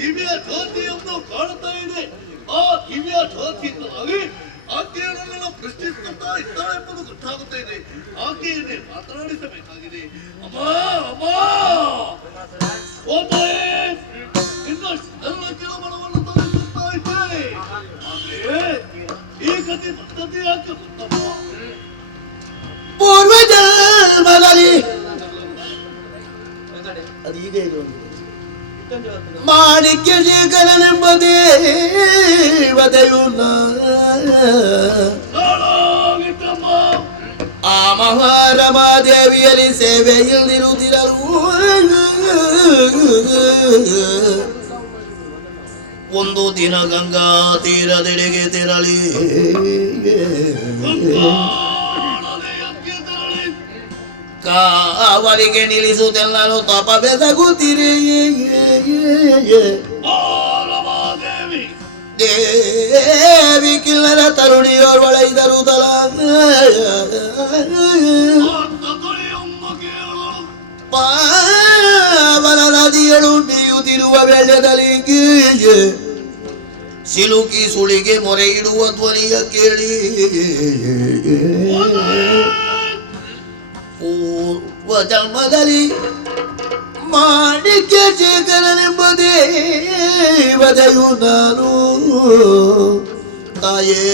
ದಿವ್ಯ ಜ್ಯೋತಿಯನ್ನು ಕಾಣ್ತಾ ಇದೆ. ಆ ದಿವ್ಯ ಜ್ಯೋತಿಯಿಂದಾಗಿ ಆಕೆಯನ್ನು ಪ್ರಶ್ನಿಸುತ್ತಾ ಇದ್ದಾಳೆ ಎಂಬುದು ಗೊತ್ತಾಗುತ್ತಾ ಇದೆ. ಆಕೆಯನ್ನೇ ಮಾತನಾಡಿಸಬೇಕಾಗಿದೆ. ಅಮ್ಮ ಅಮ್ಮ ಇನ್ನಷ್ಟು ಕೆಲವವನ್ನು ತೋರಿಸುತ್ತಾ ಇದ್ದೇನೆ. ಆದರೆ ಈ ಗತಿ ಪದ್ಧತಿ ಯಾಕೆ ಗೊತ್ತಮ್ಮ? ಪೂರ್ವ ಜನ್ಮದಲ್ಲಿ ಅದು ಈಗ ಇದು ಮಾಣಿಕ್ಯ ಶೇಖರನೆಂಬ ದೇವತೆಯು ಆ ಮಹಾರಮಾದೇವಿಯಲ್ಲಿ ಸೇವೆಯಲ್ಲಿರುತ್ತಿರಲು ಒಂದು ದಿನ ಗಂಗಾ ತೀರದೆಡೆಗೆ ತೆರಳಿ ಕಾವಲಿಗೆ ನಿಲ್ಲಿಸುವುದೆಲ್ಲರೂ ತಪ ಬೆಸಗುತ್ತೀರಿ. ದೇವಿ ಕಿಲ್ಲರ ತರುಣಿಯೋರ್ವಳೈದರು ತಲ ಪಾವನ ನದಿಯಳು ನೀಯುತ್ತಿರುವ ವೇಳೆಯಲ್ಲಿ ಸಿಲುಕಿ ಸುಳಿಗೆ ಮೊರೆ ಇಡುವ ಧ್ವನಿಯ ಕೇಳಿ ಪೂರ್ವ ಜನ್ಮದಲ್ಲಿ ಮಾಣಿಕ್ಯ ಶೇಖರನೆಂಬ ದೇವತೆಯು ನಾನು ತಾಯೇ